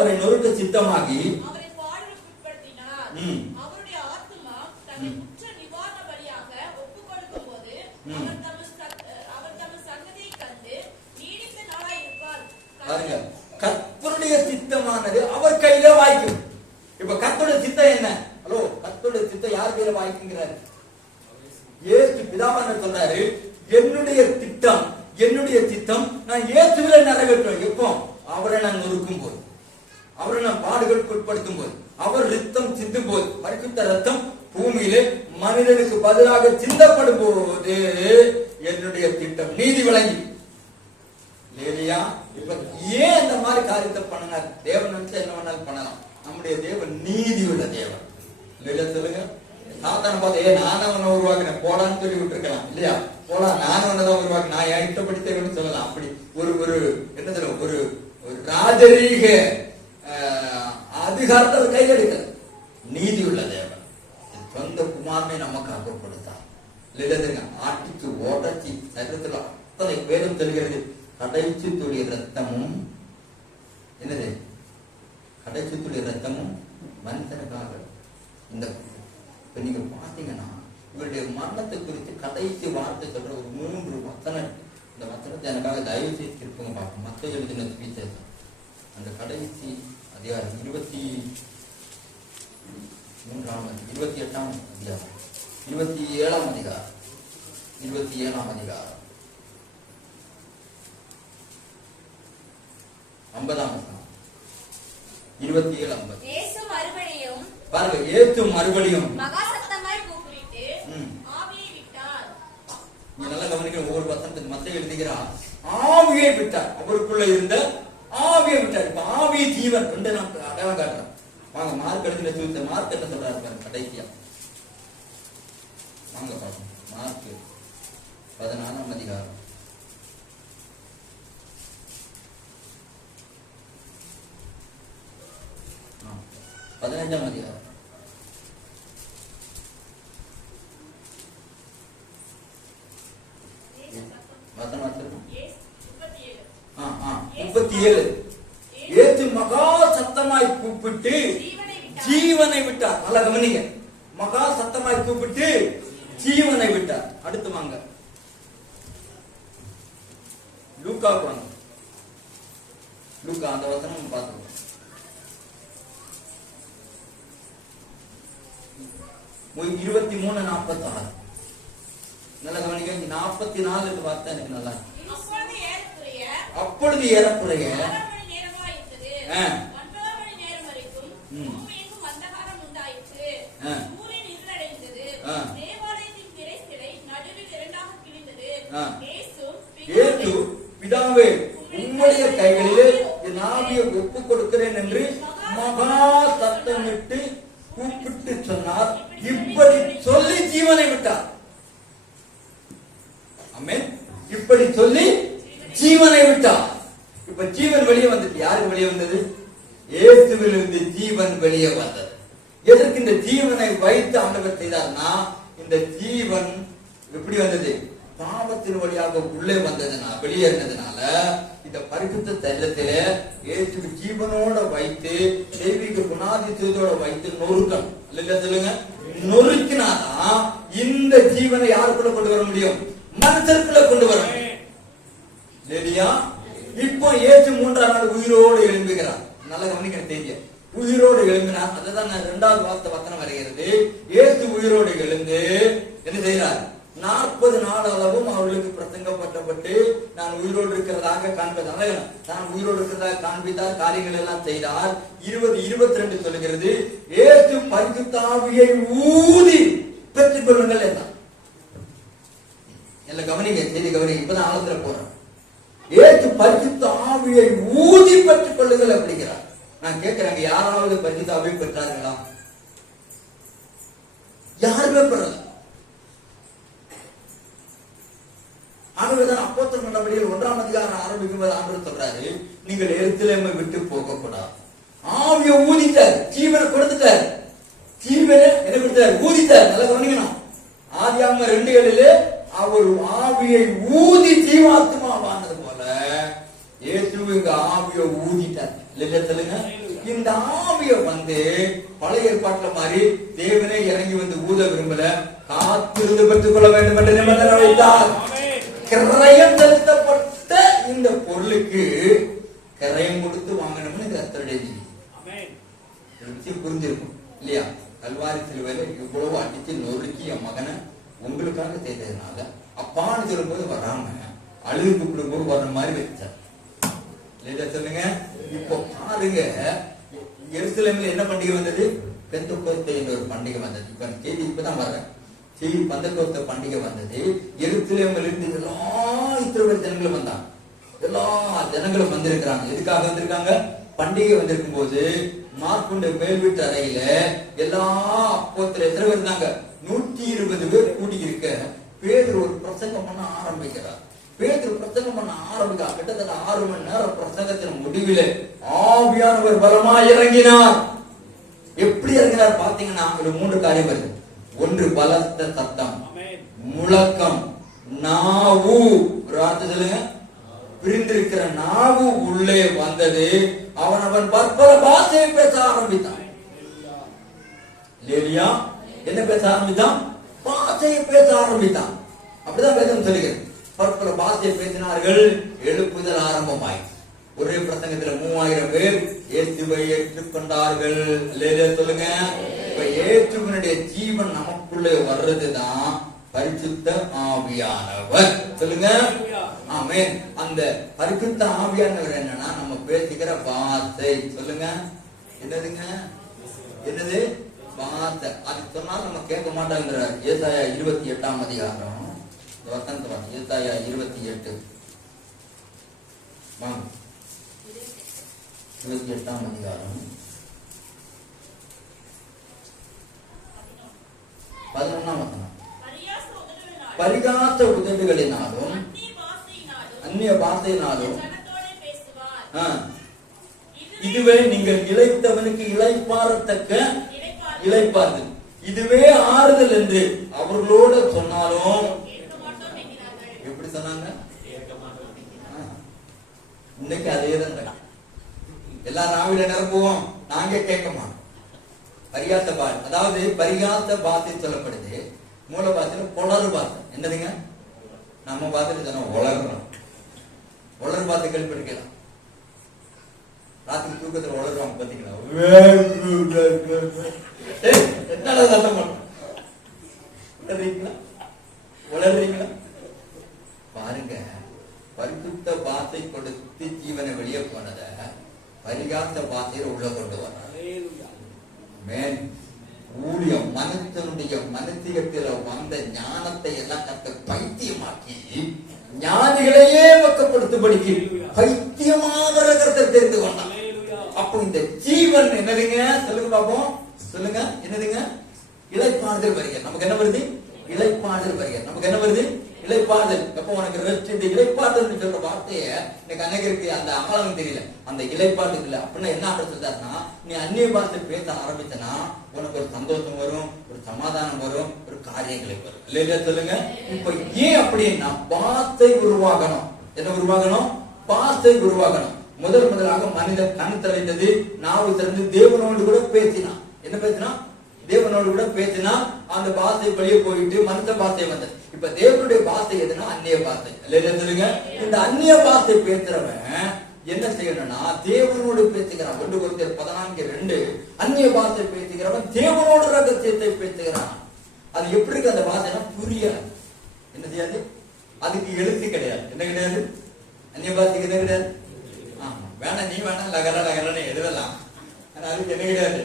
அவரை நொறுக்க சித்தமாகி பாருங்க கர்த்தருடைய சித்தமானது அவர் கையில வாய்க்கும். இப்ப கர்த்தருடைய சித்தம் என்ன? ஹலோ கர்த்தருடைய சித்தம் யார் கையில வாய்க்குங்கிறாரு? ஏசு பிதாவான சொல்றாரு என்னுடைய திட்டம் என்னுடைய திட்டம் நான் இயேசுவில நிறைவேற்றுவேன். எப்போ? அவரை நான் நொறுக்கும் போது அவரை நாம் பாடுகளுக்கு உட்படுத்தும் போது அவர் ரத்தம் சிந்தும் போது பரிசுத்த ரத்தம் பூமியிலே மனிதனுக்கு பதிலாக சிந்தப்படும் போது என்னுடைய திட்டம் நீதி வழங்கி இல்லையா இப்ப ஏன் இந்த மாதிரி காரியத்தை பண்ணினார்? தேவன் நினைச்சா என்ன வேணாலும் பண்ணலாம். நம்முடைய தேவன் நீதி உள்ள தேவன். இல்லையா சொல்லுங்க. சாத்தான பார்த்து ஏன் நானும் அவனை உருவாக்கினேன். போடான்னு சொல்லி விட்டுருக்கலாம். இல்லையா? போலாம் நானும் அவனை உருவாக்கு நான் என் இஷ்டப்படி தேவன் சொல்லலாம். அப்படி ஒரு ஒரு என்ன சொல்ல ஒரு ஒரு ராஜரீக அதிகாரத்தை அவர் கையில் எடுக்கல. நீதி உள்ள தேவன். என் சொந்த குமாரனை நமக்காக கொடுத்தார் இல்லைங்க ஆட்டிக்கு ஓட்டச்சி சரீரத்தில் அத்தனை பேரும் தெரிகிறது கடைச்சி துளி ரத்தமும் என்னது? கடைச்சி துளி ரத்தமும் மனிதனுக்காக இந்த இப்ப நீங்க பாத்தீங்கன்னா இவருடைய மரணத்தை குறித்து கடைசி வார்த்தை சொல்ற ஒரு மூன்று வசனம் இருக்கு. இந்த வசனத்தை எனக்காக தயவு செய்து திருப்பங்க பார்ப்போம் மத்த எழுதின சுவிசேஷம் அந்த கடைசி அதிகாரம் இருபத்தி மூன்றாம் இருபத்தி எட்டாம் அதிகாரம். இருபத்தி ஏழாம் அதிகாரம். இருபத்தி ஏழாம் அதிகாரம். ஐம்பதாம் இருபத்தி ஏழு ஐம்பது பாருங்க ஏத்து மறுபடியும். நல்லா கவனிக்கிற ஒவ்வொரு வசனத்துக்கு மத்த எழுதுகிறா ஆவியை விட்டார். அவருக்குள்ள இருந்த ஆவியை விட்டார் இப்ப ஆவி ஜீவன் ரெண்டு நான் அடையாளம் காட்டுறேன். வாங்க மார்க் எழுதின சூத்த மார்க் என்ன சொல்றாரு பாருங்க கடைசியா. வாங்க பாருங்க மார்க் பதினாறாம் அதிகாரம். பதினைஞ்சாம் பதினஞ்சாம் அதிகாரம் வசனம் வச்சிருக்கோம் இயேசு முப்பத்தி ஏழு ஆ, ஆ, முப்பத்தி ஏழு ஏத்து மகா சத்தமாய் கூப்பிட்டு ஜீவனை விட்டார் ஜீவனை விட்டார் நல்லா கவனிங்க மகா சத்தமாய் கூப்பிட்டு ஜீவனை விட்டார் அடுத்து வாங்க லூக்காவுக்கு வாங்க லூக்கா அந்த வசனம் பார்த்துக்கோ இருபத்தி மூணு நாற்பத்தி ஆறு நல்லா கவனிக்க நாற்பத்தி நாலு வார்த்தை எனக்கு நல்லா இருக்கு. அப்பொழுது ஏறக்குறைய அப்பொழுது ஏறக்குறைய ஆறு மணி நேரமாய் இருந்தது. ஆ. ஒன்பது மணி நேரம் வரைக்கும் ம். பூமியெங்கும் அந்தகாரம் உண்டாயிற்று. ஆ. சூரியன் இருளடைந்தது. ஆ. தேவாலயத்தின் திரை சிலை நடுவில் இரண்டாக கிழிந்தது. ஆ. இயேசு ஏசு பிதாவே உம்முடைய கைகளிலே என் ஆவியை ஒப்புக் கொடுக்கிறேன் என்று மகா சத்தமிட்டு கூப்பிட்டு சொன்னார் இப்படி சொல்லி ஜீவனை விட்டார் ஆமென் இப்படி சொல்லி ஜீவனை விட்டார் இப்ப ஜீவன் வெளியே வந்துட்டு யாருக்கு வெளியே வந்தது இயேசுவிலிருந்து வெளியே வந்தது. எதற்கு இந்த ஜீவனை வைத்து ஆண்டவர் செய்தார்னா இந்த ஜீவன் எப்படி வந்தது? பாவத்தின் வழியாக உள்ளே வந்ததுனால வெளியேறினதுனால இந்த பரிசுத்த தைலத்தில ஏற்று ஜீவனோட வைத்து தெய்வீக குணாதித்தோட வைத்து நொறுக்கணும். இல்ல சொல்லுங்க? நொறுக்கினாதான் இந்த ஜீவனை யாருக்குள்ள கொண்டு வர முடியும்? மனுஷருக்குள்ள கொண்டு வர முடியும். சரியா இப்போ ஏற்று மூன்றாம் நாள் உயிரோடு எழும்புகிறார். நல்ல கவனிக்கிற தெரியும் உயிரோடு எழும்பினார் அதுதான் இரண்டாவது வார்த்தை வத்தனம் வருகிறது. ஏத்து உயிரோடு எழுந்து என்ன செய்கிறார்? நாற்பது நாள் அளவும் அவர்களுக்கு பிரசங்கப்பட்டப்பட்டு நான் உயிரோடு இருக்கிறதாக காண்பதால நான் உயிரோடு இருக்கிறதாக காண்பித்தார் காரியங்கள் எல்லாம் செய்தார். இருபது இருபத்தி ரெண்டு சொல்லுகிறது ஏற்று பரிசு தாவியை ஊதி பெற்றுக் கொள்ளுங்கள் என்றார். எல்லாம் கவனிங்க செய்தி கவனிங்க. இப்பதான் ஆழத்துல போறேன் ஏற்று பரிசு ஆவியை ஊதி பெற்றுக் கொள்ளுங்கள் அப்படிங்கிறார். நான் கேட்கிறேன் யாராவது பரிசுத்த பெற்றார்களா? யாருமே பெறல. ஆகவேதான் அப்போத்தல் நடவடிக்கைகள் ஒன்றாம் அதிகாரம் ஆரம்பிக்கும் போது ஆண்டு சொல்றாரு நீங்கள் எருத்திலேமை விட்டு போக கூடாது ஆவிய ஊதிட்டார் ஜீவனை கொடுத்துட்டார். ஜீவனை என்ன கொடுத்தார்? ஊதிட்டார் நல்லா கவனிக்கணும். ஆதியாம ரெண்டு ஏழிலே அவர் ஆவியை ஊதி ஜீவாத்மாவானது போல இயேசு இங்க ஆவிய ஊதிட்டார். சொல்லுங்க இந்த ஆவிய வந்து பழைய ஏற்பாட்டுல மாதிரி தேவனே இறங்கி வந்து ஊத விரும்பல. காத்திருந்து பெற்றுக் கொள்ள வேண்டும் என்று நிபந்தனை வைத்தார் கிரயம் செலுத்தப்பட்ட இந்த பொருளுக்கு கிரயம் கொடுத்து வாங்கணும்னு இது கர்த்தருடைய நீதி ஒரு விஷயம் புரிஞ்சிருக்கும் இல்லையா கல்வாரி சிலுவையில இவ்வளவு அடிச்சு நொறுக்கி என் மகனை உங்களுக்காக செய்ததுனால அப்பான்னு சொல்லும்போது வராம அழுது கூப்பிடும்போது வர்ற மாதிரி வச்சார் இல்லையா சொல்லுங்க இப்போ பாருங்க எருசலேமில் என்ன பண்டிகை வந்தது பெந்தகோஸ்தே என்ற ஒரு பண்டிகை வந்தது இப்ப செய்தி இப்பதான் வர்றேன் செய்தி பந்தக்கோத்த பண்டிகை வந்தது. எழுத்துல இருந்து எல்லா இத்திரவர் ஜனங்களும் வந்தாங்க. எல்லா ஜனங்களும் வந்திருக்கிறாங்க. எதுக்காக வந்திருக்காங்க? பண்டிகை வந்திருக்கும் போது மார்க்குண்ட மேல் வீட்டு அறையில எல்லா அப்போத்துல எத்தனை பேர் இருந்தாங்க? நூத்தி இருபது பேர் கூடி இருக்க பேதர் ஒரு பிரசங்கம் பண்ண ஆரம்பிக்கிறார். பேதர் பிரசங்கம் பண்ண ஆரம்பிக்கிறார். கிட்டத்தட்ட ஆறு மணி நேரம் பிரசங்கத்தின் முடிவில் ஆவியானவர் பலமா இறங்கினார். எப்படி இறங்கினார்? பாத்தீங்கன்னா ஒரு மூன்று காரியம் வருது. ஒன்று பலத்த சத்தம். முழக்கம். நாவு. ஒரு வார்த்தை சொல்லுங்க. பிரிந்திருக்கிற நாவு உள்ளே வந்தது. அவன் அவன் பற்பல பாஷையை பேச ஆரம்பித்தான். இல்லையா என்ன பேச ஆரம்பித்தான்? பாஷையை பேச ஆரம்பித்தான். அப்படிதான் வேதம் சொல்லுகிறது. பற்பல பாஷையை பேசினார்கள். எழுப்புதல் ஆரம்பமாய் ஒரே பிரசங்கத்துல மூவாயிரம் பேர் இயேசுவை ஏற்றுக்கொண்டார்கள். இல்லையா சொல்லுங்க. இப்ப ஏற்றுவனுடைய ஜீவன் நமக்குள்ளே வர்றதுதான் பரிசுத்த ஆவியானவர். சொல்லுங்க. ஆமே அந்த பரிசுத்த ஆவியானவர் என்னன்னா நம்ம பேசிக்கிற வார்த்தை. சொல்லுங்க. என்னதுங்க? என்னது? வார்த்தை. அது சொன்னால் நம்ம கேட்க மாட்டோங்கிறார். ஏசாயா இருபத்தி எட்டாம் அதிகாரம். இந்த ஏசாயா இருபத்தி எட்டு. வாங்க. இருபத்தி எட்டாம் அதிகாரம். பதினொன்னாம் வசனம். பரியாச உதடுகளினாலும், அந்நிய வார்த்தையினாலும் இதுவே நீங்கள் இழைத்தவனுக்கு இழைப்பாரத்தக்க இழைப்பார்கள். இதுவே ஆறுதல் என்று அவர்களோட சொன்னாலும் எப்படி சொன்னாங்க? இன்னைக்கு அதே தான் எல்லா நாவில நிரப்புவோம். நாங்க கேட்க மாட்டோம். பரிகாச அதாவது பரியாத்த பாத்தி சொல்லப்படுது. மூல பாஷையில கொளறு பாத்து. என்னதுங்க? நம்ம பாஷையில சொன்ன உளறுறோம் உளறு பாத்து கேள்விப்பட்டிருக்கலாம் ராத்திரி தூக்கத்துல உளருவாங்க பாத்தீங்களா? ஏய், சத்தம் பண்ற? உளறீங்களா பாருங்க பரிசுத்த பாத்தை கொடுத்து ஜீவனை வெளியே போனத பாசையில உள்ள கொண்டு வர்றாங்க மேன் ஊழியம் மனத்தினுடைய மனத்தியத்தில் வந்த ஞானத்தை எல்லாம் கத்த பைத்தியமாக்கி ஞானிகளையே வெக்கப்படுத்தும்படிக்கு பைத்தியமான ரகத்தை தெரிந்து கொண்டான் அப்போ இந்த ஜீவன் என்னதுங்க? சொல்லுங்க பாப்போம் சொல்லுங்க. என்னதுங்க? இளைப்பாறுதல் வருக. நமக்கு என்ன வருது? இளைப்பாறுதல் வருக. நமக்கு என்ன வருது? இளைப்பாறுதல். எப்போ உனக்கு ரெஸ்ட் இந்த இளைப்பாறுதல் சொல்ற வார்த்தைய எனக்கு அன்னைக்கு அந்த ஆழம் தெரியல. அந்த இளைப்பாறுதல் இல்ல. அப்படின்னா என்ன ஆர்டர் சொல்றாருன்னா நீ அந்நிய பாஷை பேச ஆரம்பிச்சனா உனக்கு ஒரு சந்தோஷம் வரும் ஒரு சமாதானம் வரும் ஒரு காரியங்களை வரும். இல்ல சொல்லுங்க? இப்ப ஏன் அப்படின்னா பாத்தை உருவாகணும். என்ன உருவாகணும்? பாத்தை உருவாகணும். முதல் முதலாக மனிதன் கண் திறந்தது நாவு திறந்து தேவனோடு கூட பேசினான். என்ன பேசினா தேவனோடு கூட பேசினா அந்த பாசை வெளியே போயிட்டு மனுஷ பாசை வந்தது. இப்ப தேவனுடைய பாஷை எதுனா அந்நிய பாஷை இல்லையா சொல்லுங்க? இந்த அந்நிய பாஷை பேசுறவன் என்ன செய்யணும்னா தேவனோடு பேசுகிறான். ஒன்று ஒருத்தர் பதினான்கு ரெண்டு. அந்நிய பாஷை பேசுகிறவன் தேவனோடு ரகசியத்தை பேசுகிறான். அது எப்படி இருக்கு? அந்த பாஷைனா புரியாது என்ன செய்யாது? அதுக்கு எழுத்து கிடையாது. என்ன கிடையாது? அந்நிய பாஷைக்கு என்ன கிடையாது? ஆமா வேணாம் நீ வேணாம். லகர லகரன்னு எழுதலாம். ஆனா அதுக்கு என்ன கிடையாது?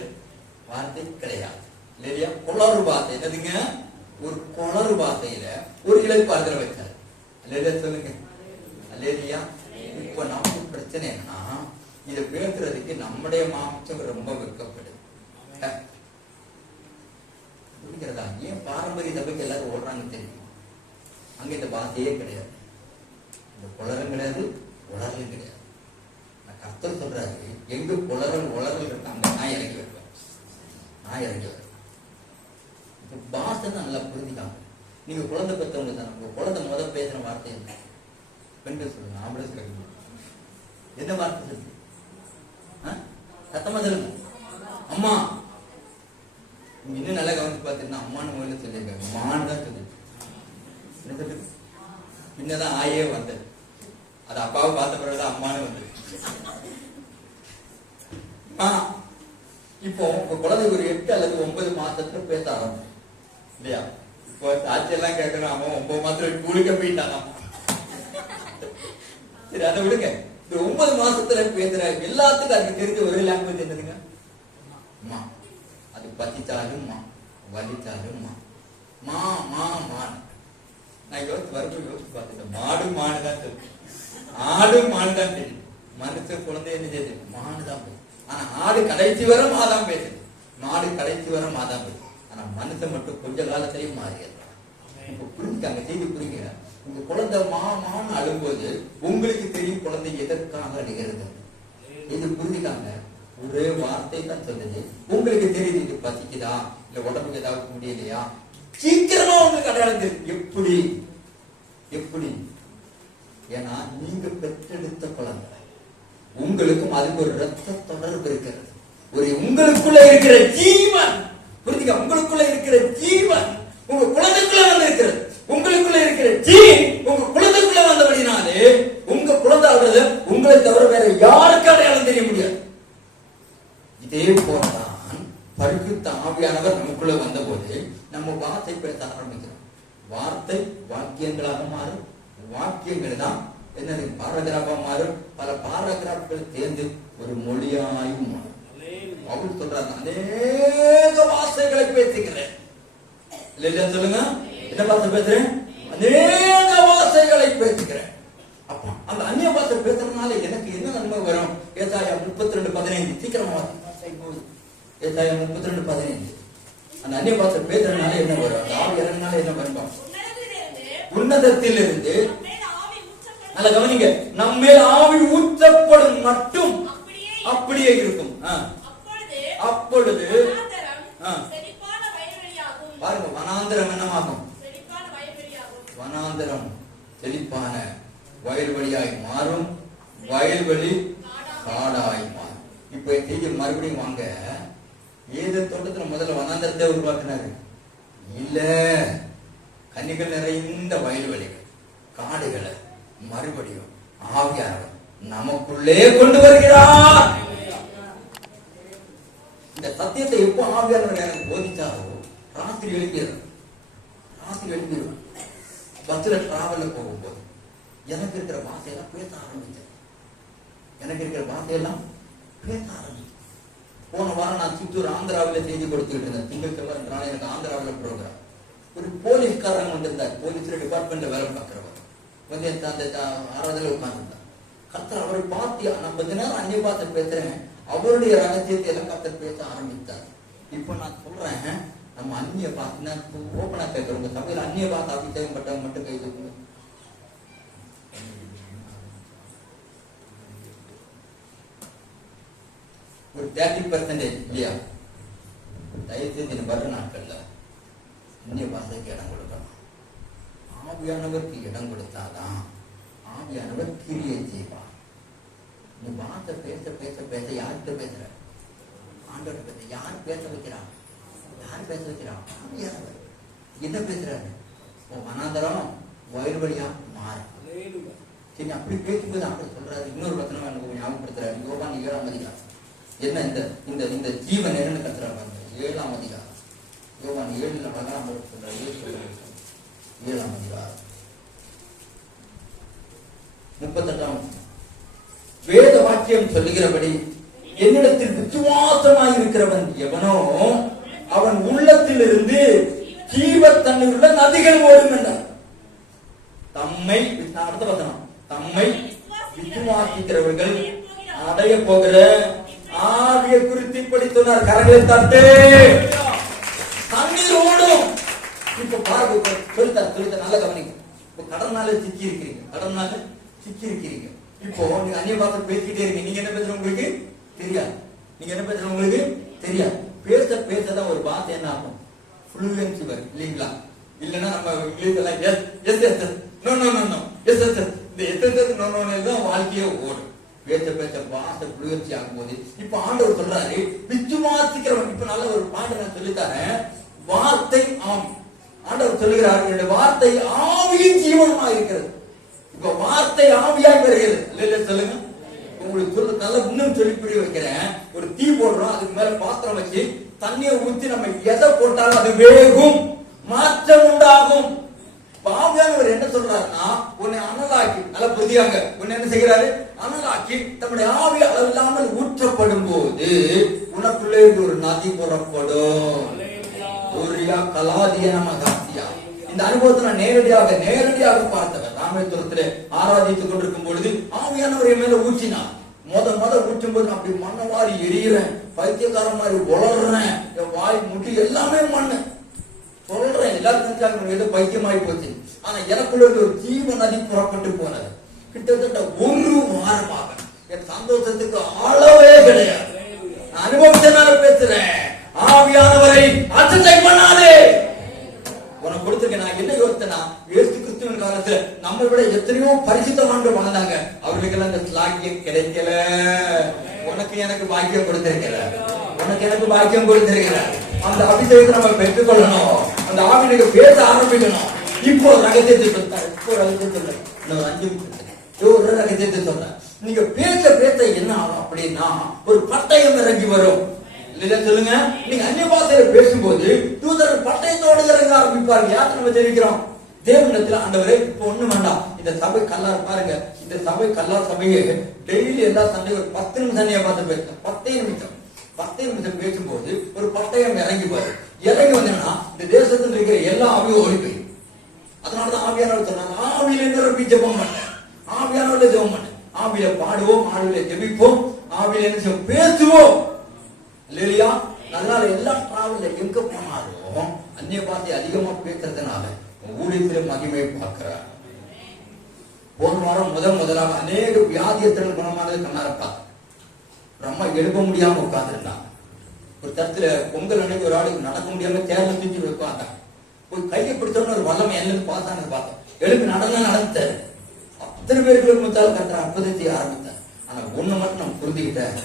வார்த்தை கிடையாது. இல்லையா? குளறு வார்த்தை. என்னதுங்க? ஒரு குளறு வார்த்தையில ஒரு இழைப்பாறுதல வச்சார் இல்லையா சொல்லுங்க. இல்லையா இப்ப நமக்கு பிரச்சனை என்னன்னா இதை பேசுறதுக்கு நம்முடைய மாம்சம் ரொம்ப வெக்கப்படுது புரிகிறதா? ஏன் பாரம்பரிய சபைக்கு எல்லாரும் ஓடுறாங்க தெரியும்? அங்க இந்த வார்த்தையே கிடையாது. இந்த குளரும் கிடையாது உளறலும் கிடையாது. நான் கர்த்தர் சொல்றாரு எங்க குளறல் உளறல் இருக்கு அங்க நான் இறங்கி வைப்பேன் நான் இறங்கி வைப்பேன் இப்ப தான் நல்லா புரிஞ்சுக்காங்க. நீங்க குழந்தை பெற்றவங்க தான் உங்க குழந்தை முதல் பேசுற வார்த்தை என்ன? பெண்கள் சொல்லுங்க ஆம்பளை சொல்லுங்க. என்ன வார்த்தை சொல்லுங்க சத்தமா சொல்லுங்க. அம்மா. நீங்க இன்னும் நல்லா கவனிச்சு பார்த்தீங்கன்னா அம்மான்னு முதல்ல சொல்லியிருக்காங்க. அம்மான்னு தான் சொல்லி என்ன பின்னதான் ஆயே வந்தது. அது அப்பாவை பார்த்த பிறகுதான் அம்மான்னு வந்தது. இப்போ உங்க குழந்தை ஒரு எட்டு அல்லது ஒன்பது மாசத்துல பேச ஆரம்பிச்சு. இல்லையா? இப்போ சாட்சியெல்லாம் கேட்கணும். அவன் ஒன்பது மாசத்துல கூலிக்க சரி அதை விடுங்க. இந்த ஒன்பது மாசத்துல பேசுற எல்லாத்துக்கும் அதுக்கு தெரிஞ்ச ஒரே லாங்குவேஜ் என்னதுங்க? மா. அது பத்திச்சாலும் மா. வலிச்சாலும் மா. மா மா மான். நான் யோசிச்சு வரும்போது யோசிச்சு பார்த்துட்டேன். மாடு மானு தான் தெரியும். ஆடு மானு தான் தெரியும். மனுஷ குழந்தை என்ன செய்யுது? மாடு தான் பேசுது ஆனா ஆடு கடைசி வர மாதான் பேசுது மாடு கடைசி வர மாதான் பேசுது ஆனா மனுஷன் மட்டும் கொஞ்ச காலத்திலேயே மாறியது இப்ப புரிஞ்சுக்காங்க செய்தி புரியுங்க. உங்க குழந்தை மா மான்னு அழும்போது உங்களுக்கு தெரியும் குழந்தை எதற்காக அழுகிறது. இது புரிஞ்சுக்காங்க. ஒரே வார்த்தை தான் சொல்லுது. உங்களுக்கு தெரியுது இது பசிக்குதா? இல்ல உடம்புக்கு ஏதாவது முடியலையா? சீக்கிரமா உங்களுக்கு அடையாளம் தெரியும் எப்படி? எப்படி? ஏன்னா நீங்க பெற்றெடுத்த குழந்தை. உங்களுக்கும் அதுக்கு ஒரு ரத்த தொடர்பு இருக்கிறது. ஒரு உங்களுக்குள்ள இருக்கிற ஜீவன். இருக்கிற ஜீவன் உங்க குழந்தைக்குள்ள வந்து இருக்கிறது உங்களுக்குள்ள இருக்கிற ஜீன் உங்க குழந்தைக்குள்ள வந்தபடினாலே உங்க குழந்தை ஆடுறது உங்களை தவிர வேற யாருக்கு அடையாளம் தெரிய முடியாது இதே போலதான் பரிசுத்த ஆவியானவர் நமக்குள்ள வந்தபோது நம்ம வார்த்தை பேச ஆரம்பிக்கிறோம் வார்த்தை வாக்கியங்களாக மாறும் வாக்கியங்கள் தான் என்னது பாராகிராஃபா மாறும் பல பாராகிராஃப்கள் சேர்ந்து ஒரு மொழியாயும் மாறும் அவர் சொல்றாங்க அநேக வார்த்தைகளை பேசுகிறேன் இல்ல இல்லையா சொல்லுங்க. என்ன பாஷை பேசுறேன்? அநேக வார்த்தைகளை பேசுகிறேன். அப்ப அந்த அந்நிய பாஷை பேசுறதுனால எனக்கு என்ன நன்மை வரும்? ஏசாயா முப்பத்தி ரெண்டு பதினைந்து. சீக்கிரமா. ஏசாயா முப்பத்தி ரெண்டு பதினைந்து. அந்த அந்நிய பாஷை பேசுறதுனால என்ன வரும்? அந்த ஆவி இறங்கினால என்ன வரும்? உன்னதத்திலிருந்து. நல்ல கவனிங்க. நம்மேல் ஆவி ஊற்றப்படும் மட்டும் அப்படியே இருக்கும். அப்பொழுது அப்பொழுது வனாந்தரம் ஆ. செழிப்பான வயல்வெளியாகும். பாருங்க வனாந்திரம் என்னமாகும். வனாந்திரம் செழிப்பான வயல்வெளியாய் மாறும். வயல்வெளி காடாய் மாறும். இப்ப செய்தி மறுபடியும் வாங்க. ஏதோ தோட்டத்துல முதல்ல வனாந்திரத்தை உருவாக்குனாரு. இல்ல கன்னிகள் நிறைந்த வயல்வெளிகள் காடுகளை மறுபடியும் ஆவியானவர் நமக்குள்ளே கொண்டு வருகிறார். இந்த சத்தியத்தை எப்போ ஆவியானவர் எனக்கு போதிச்சாரோ ராத்திரி எழுப்பிடுறேன் ராத்திரி எழுப்பிடுவேன் பஸ்ல டிராவல்ல போகும்போது எனக்கு இருக்கிற வார்த்தையெல்லாம் பேச ஆரம்பிச்சேன் எனக்கு இருக்கிற வார்த்தையெல்லாம் பேச ஆரம்பிச்சேன் போன வாரம் நான் சித்தூர் ஆந்திராவில் செய்தி கொடுத்துக்கிட்டு இருந்தேன் திங்கள் நாள் எனக்கு ஆந்திராவில் ப்ரோக்ராம் ஒரு போலீஸ்காரங்க வந்திருந்தார் போலீஸ்ல டிபார்ட்மெண்ட்ல வேலை பார்க்கிறவர் வந்து அந்த அந்த ஆராதனை உட்கார்ந்துருந்தார் கர்த்தர் அவரை பார்த்து நான் கொஞ்ச நேரம் அங்கே பார்த்து பேசுறேன் அவருடைய ரகசியத்தை எல்லாம் கர்த்தர் பேச ஆரம்பித்தார் இப்போ நான் சொல்றேன் நம்ம அந்நிய பார்த்து நான் ஓப்பனா கேட்கிறோம் உங்க அந்நிய பார்த்து அப்படி தேவைப்பட்டவங்க மட்டும் கை தூக்குங்க. ஒரு தேர்ட்டி பர்சன்டேஜ் இல்லையா? தயவுசெய்து இந்த வர்ற நாட்களில் இந்திய பாஷைக்கு இடம் கொடுக்கணும். ஆவியானவருக்கு இடம் கொடுத்தாதான் ஆவியானவர் கிரியை செய்வார். நீ வார்த்தை பேச பேச பேச யார்கிட்ட பேசுற? ஆண்டோட பேச யார் பேச வைக்கிறாங்க? யார் பேச ஆவியானவர் என்ன பேசுறாரு? ஓ வனாந்தரம் வயல்வெளியா மாறும் சரி அப்படி பேசும்போது ஆண்டவர் சொல்றாரு. இன்னொரு வசனம் எனக்கு ஞாபகப்படுத்துறாரு. யோகான் ஏழாம் அதிகாரம். என்ன இந்த இந்த இந்த ஜீவன் என்னன்னு கத்துறாங்க. ஏழாம் அதிகாரம். யோகான் ஏழு சொல்றாரு. ஏழாம் அதிகாரம். முப்பத்தெட்டாம். வேத வாக்கியம் சொல்லுகிறபடி என்னிடத்தில் விசுவாசமாய் இருக்கிறவன் எவனோ அவன் உள்ளத்திலிருந்து ஜீவ உள்ள நதிகள் ஓடும் என்றார் தம்மை அடுத்த வசனம். தம்மை விசுவாசிக்கிறவர்கள் அடைய போகிற ஆவிய குறித்து இப்படி சொன்னார். கரங்களை தட்டு. தண்ணீர் ஓடும். இப்ப பாருங்க இப்ப சொல்லித்தார் சொல்லித்தார் நல்ல கவனிங்க. இப்ப கடனால சிக்கி இருக்கிறீங்க கடனால சிக்கி இருக்கிறீங்க இப்போ நீங்க அந்நிய பாஷை பேசிக்கிட்டே இருக்கீங்க. நீங்க என்ன பேசுற உங்களுக்கு? தெரியாது. நீங்க என்ன பேசுற உங்களுக்கு? தெரியாது. பேச பேசதான் ஒரு வார்த்தை என்ன ஆகும்? ஃப்ளூயன்சி வரும் இல்லைங்களா? இல்லைன்னா நம்ம இங்கிலீஷ் எல்லாம் yes yes yes yes no no no no yes yes yes இந்த yes yes yes no no தான் வாழ்க்கையே ஓடும். பேச பேச வார்த்தை குளிர்ச்சி ஆகும் போது இப்ப ஆண்டவர் சொல்றாரு விசுவாசிக்கிறவன் இப்ப நல்ல ஒரு பாட்டு நான் சொல்லித்தரேன் வார்த்தை ஆவி. ஆண்டவர் சொல்லுகிறார் என்னுடைய வார்த்தை ஆவியின் ஜீவனமா இருக்கிறது இப்ப வார்த்தை ஆவியாய் வருகிறது. இல்ல இல்ல சொல்லுங்க. உங்களுக்கு சொல்ல நல்ல இன்னும் சொல்லி புரிய வைக்கிறேன். ஒரு தீ போடுறோம் அதுக்கு மேல பாத்திரம் வச்சு தண்ணியை ஊத்தி நம்ம எதை போட்டாலும் அது வேகும் மாற்றம் உண்டாகும். பாவியானவர் என்ன சொல்றாருன்னா உன்னை அனலாக்கி நல்ல புதியாங்க உன்னை என்ன செய்கிறாரு? அனலாக்கி தம்முடைய ஆவி அளவில்லாமல் ஊற்றப்படும் போது உனக்குள்ளே ஒரு நதி புறப்படும். ஒரு கலாதிய மகாசியா இந்த அனுபவத்தை நான் நேரடியாக நேரடியாக பார்த்தவர் ராமேஸ்வரத்திலே ஆராதித்துக் கொண்டிருக்கும் பொழுது ஆவியானவர் என் மேல ஊற்றினார். முத முத ஊற்றும் போது நான் அப்படி மண்ணை மாதிரி எரியறேன். பைத்தியக்காரன் மாதிரி உளறேன். என் வாய் முட்டி எல்லாமே மண்ணு சொல்றேன். எல்லாத்துக்கும் ஏதோ பைத்தியமாயி போச்சு. ஆனா எனக்குள்ள ஒரு ஜீவ நதி புறப்பட்டு போனது. கிட்டத்தட்ட ஒரு வாரமாக. என் சந்தோஷத்துக்கு அளவே கிடையாது. அனுபவத்தினால பேசுறேன். ஆவியானவரை அச்சத்தை பண்ணாதே. உனக்கு கொடுத்திருக்கேன் நான் என்ன யோசித்தனா இயேசு கிறிஸ்துவின் காலத்துல நம்மளை விட எத்தனையோ பரிசுத்தமானவர் வாழ்ந்தாங்க அவர்களுக்கெல்லாம் இந்த ஸ்லாக்கியம் கிடைக்கல. உனக்கு எனக்கு பாக்கியம் கொடுத்திருக்கல. உனக்கு எனக்கு பாக்கியம் கொடுத்திருக்கிற அந்த அபிஷேகத்தை நம்ம பெற்றுக்கொள்ளணும். அந்த ஆவினுக்கு பேச ஆரம்பிக்கணும். இப்போ ரகசியத்தை சொல்றேன். இப்போ ரகசியத்தை சொல்றேன். இன்னொரு அஞ்சு நிமிஷம் ஒரு ரகசியத்தை சொல்றேன். நீங்க பேச பேச என்ன ஆகும் அப்படின்னா ஒரு பட்டயம் இறங்கி வரும். இல்லையா சொல்லுங்க. நீங்க அந்நிய பாஷையில பேசும்போது தூதர் பட்டயத்தோடு இறங்க ஆரம்பிப்பார்கள் யார் நம்ம தெரிவிக்கிறோம்? தேவனிடத்துல ஆண்டவரே இப்ப ஒண்ணு வேண்டாம். இந்த சபை கல்லார் பாருங்க. இந்த சபை கல்லார் சபையே டெய்லி எல்லா சண்டையும் ஒரு பத்து நிமிஷம் சண்டையை பார்த்து பேசுறேன் பத்தே நிமிஷம். பத்தே நிமிஷம் பேசும்போது ஒரு பட்டயம் இறங்கி பாரு இறங்கி வந்தீங்கன்னா இந்த தேசத்துல இருக்கிற எல்லா ஆவியும் ஓடி போயிடும். அதனாலதான் ஆவியானவர் சொன்னாங்க ஆவியில நிரப்பி ஜெபம் பண்ண ஆவியானவர்ல ஜெபம் பண்ண ஆவியில பாடுவோம் ஆவியில ஜெபிப்போம். ஆவியில என்ன செய்வோம்? பேசுவோம். இல்லையா அதனால எல்லா டிராவல்ல எங்க போனாலும் அந்நிய பாஷை அதிகமா பேசுறதுனால ஊழியத்தில மகிமையை பார்க்கிறார். போன வாரம் முதல் முதலாக அநேக வியாதியத்தின் குணமானது கண்ணார பார்த்தேன். ஒரு எழுப்ப முடியாம உட்கார்ந்துருந்தான். ஒரு தரத்துல பொங்கல் அன்னைக்கு ஒரு ஆளுக்கு நடக்க முடியாம சேர்ல செஞ்சு உட்கார்ந்தாங்க போய் கையை பிடிச்சோன்னு ஒரு வல்லமை என்னன்னு பார்த்தான்னு பார்த்தேன். எழுப்பி நடன நடந்தாரு அத்தனை பேருக்கு முத்தால் கத்துற அற்புதத்தை ஆரம்பித்தேன் ஆனா ஒண்ணு மட்டும் நான் புரிஞ்சுக்கிட்டேன்.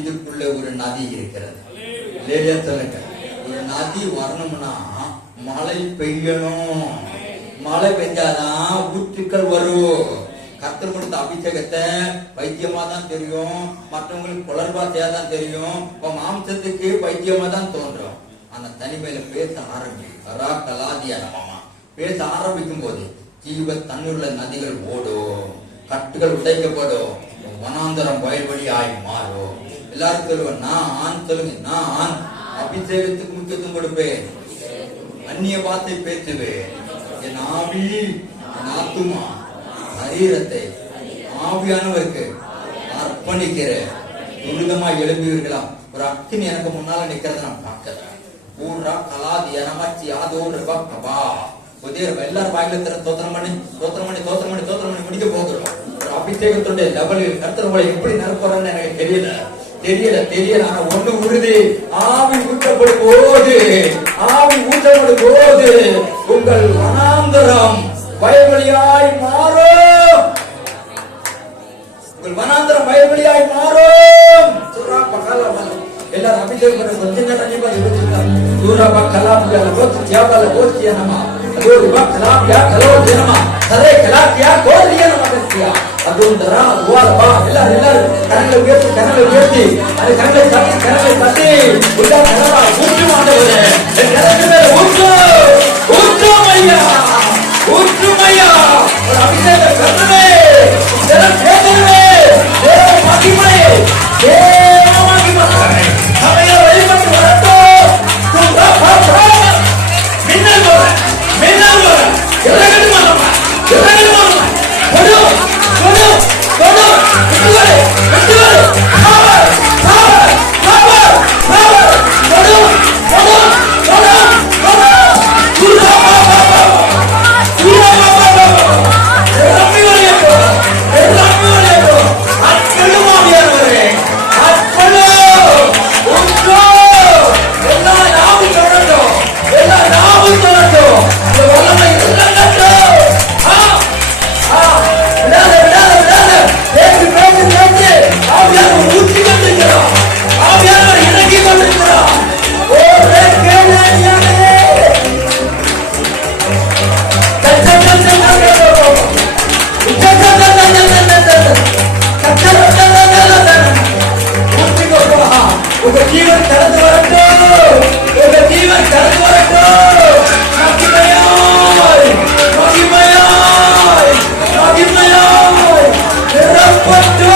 இதுக்குள்ள ஒரு நதி இருக்கிறது. சொல்லுங்க ஒரு நதி வரணும்னா மழை பெய்யணும். மழை பெஞ்சாதான் ஊற்றுக்கள் வரும். கத்தர் கொடுத்த அபிஷேகத்தை வைத்தியமா தான் தெரியும். மற்றவங்களுக்கு குளர்பாத்தையா தான் தெரியும். இப்ப மாம்சத்துக்கு வைத்தியமா தான் தோன்றும். அந்த தனிமையில பேச ஆரம்பிக்கும் பேச ஆரம்பிக்கும் போது ஜீவ தண்ணீர்ல நதிகள் ஓடும். கட்டுகள் உடைக்கப்படும். வனாந்தரம் வயல்வெளி ஆகி மாறும். எல்லாரும் சொல்லுவேன் நான் சொல்லுங்க நான் அபிஷேகத்துக்கு முக்கியத்துவம் கொடுப்பேன். அந்நிய வார்த்தை பேசுவேன். என் ஆவி என் ஆத்துமா சரீரத்தை ஆவியானவருக்கு அர்ப்பணிக்கிறேன். துரிதமா எழுப்புவீர்களா ஒரு அக்கினி எனக்கு முன்னால நிக்கிறத நான் பார்க்கிறேன் ஊர்ரா கலாதி எனமாச்சி யாதோடு கபா. புதிய எல்லாரும் வாயில திற தோத்திரம் பண்ணி தோத்திரம் பண்ணி தோத்திரம் பண்ணி தோத்திரம் பண்ணி முடிக்க போகிறோம். ஒரு அபிஷேகத்துடைய லெவலில் கர்த்தர் உங்களை எப்படி நிரப்புறன்னு எனக்கு தெரியல. தெரியல தெரியல. ஆனா ஒண்ணு உறுதி. ஆவி ஊற்றப்படும் போது ஆவி ஊற்றப்படும் போது உங்கள் வனாந்தரம் வயல்வெளியாய் மாறும். உங்கள் வனாந்தரம் வயல்வெளியாய் மாறும். சூரா பகல எல்லாரும் அபிஷேகம் பண்ண கொஞ்சம் கண்டிப்பா யோசிச்சிருக்காங்க சூரா பகலா புகல தியாபால போச்சு நம்ம அதோடு வா கலாபியா கலோ தினமா சரே கலாபியா கோதிய நம்ம கத்தியா அதுவும் தரா துவால வா எல்லாரும் எல்லாரும் கரங்களை உயர்த்தி கரங்களை உயர்த்தி அது கரங்களை தட்டி கரங்களை தட்டி உள்ளா கரவா ஊற்று ஆண்டவரே என் கரங்கள் மேல ஊற்று. ஊற்றும் ஐயா ஊற்றும் ஐயா ஒரு அபிஷேக கருணை ஜனம் கேட்கவே தேவ மகிமை. தேவ What do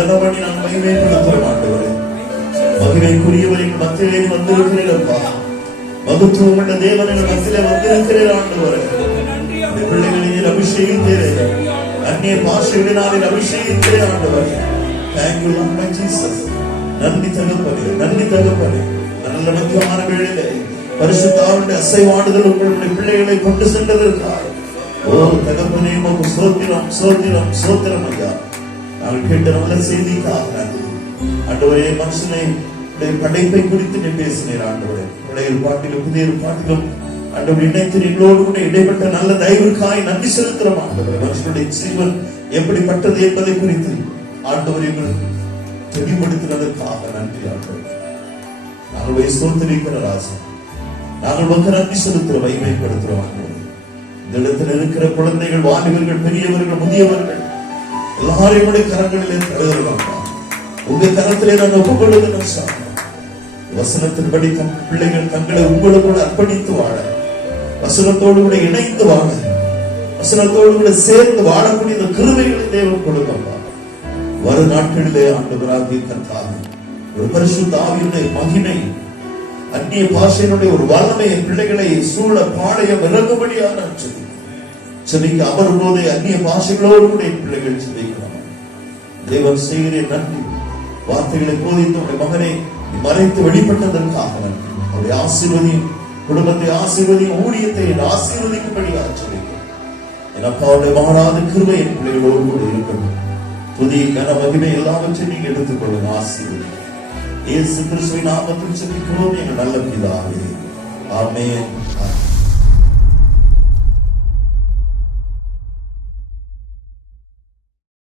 கன பண்ணி நான் மகிமைப்படுத்துகிறேன் ஆண்டவரே. மகிமைக்குரியவரின் மத்தியிலே வந்திருக்கிறேன் அப்பா மகத்துவம் என்ற தேவனின் மத்தியிலே வந்திருக்கிறேன் ஆண்டவரே. இந்த பிள்ளைகளில் அபிஷேகித்தேன் அந்நிய பாஷைகளினாலில் அபிஷேகித்தேன் ஆண்டவர். தேங்க்யூ மை ஜீசஸ் நன்றி தகப்பனே நன்றி தகப்பனே. நல்ல முக்கியமான வேளையிலே பரிசுத்தாவுடைய அசைவாடுதல் உங்களுடைய பிள்ளைகளை கொண்டு சென்றதற்காக ஓ தகப்பனே உமக்கு சோத்திரம் சோத்திரம் சோத்திரம் ஐயா. நாங்கள் கேட்ட நல்ல செய்திக்காக நன்றி ஆண்டவரே மனுஷனை உடைய படைப்பை குறித்து நீ பேசினீர் ஆண்டவரே. பழைய பாட்டிலும் புதிய பாட்டிலும் ஆண்டவர் இணைத்து எங்களோடு கூட இடைப்பட்ட நல்ல தயவுக்காய் நன்றி செலுத்துகிறோம் ஆண்டவர். மனுஷனுடைய ஜீவன் எப்படிப்பட்டது என்பதை குறித்து ஆண்டவர் எங்கள் தெளிவுபடுத்தினதற்காக நன்றி ஆண்டவர். நாங்கள் உம்மை ஸ்தோத்திரிக்கிற ராஜா. நாங்கள் வந்து நன்றி செலுத்துற மகிமைப்படுத்துகிறோம் இந்த இடத்தில் இருக்கிற குழந்தைகள் வாலிபர்கள் பெரியவர்கள் முதியவர்கள் எல்லாரையும் உடைய கரங்களிலே தருகிறோம் உங்க கரத்திலே நான் ஒப்புக்கொள்ளுகிறோம் சாமி வசனத்தின்படி தம் பிள்ளைகள் தங்களை உங்களோடு அர்ப்பணித்து வாழ வசனத்தோடு கூட இணைந்து வாழ வசனத்தோடு கூட சேர்ந்து வாழக்கூடிய இந்த கிருமைகளை தேவன் கொடுக்கப்பா வரும் நாட்களிலே ஆண்டவராகிய கர்த்தாவே ஒரு பரிசு தாவியுடைய மகிமை அந்நிய பாஷையினுடைய ஒரு வல்லமை என் பிள்ளைகளை சூழ பாளையம் இறங்கும்படியாக நான் செபிக்கிறேன். செபிக்க அமரும் போதே அந்நிய பாஷைகளோடு கூட என் பிள்ளைகள் செபிக்கலாம் தேவன் செய்கிறேன் நன்றி வார்த்தைகளை போதித்து உடைய மகனை மறைத்து வெளிப்பட்டதற்காக நன்றி. அவருடைய ஆசீர்வதியும் குடும்பத்தை ஆசீர்வதியும் ஊழியத்தை என் ஆசீர்வதிக்கும்படியாக செபிக்கிறேன் என் அப்பாவுடைய மகனாவது கிருமை என் பிள்ளைகளோடு கூட இருக்கணும் புதிய கன மகிமை எல்லாவற்றையும் நீங்க எடுத்துக்கொள்ளும் ஆசீர்வதி இயேசு கிறிஸ்துவின் நாமத்தில் செபிக்கிறோம் எங்கள் நல்ல பிதாவே. ஆமேன்.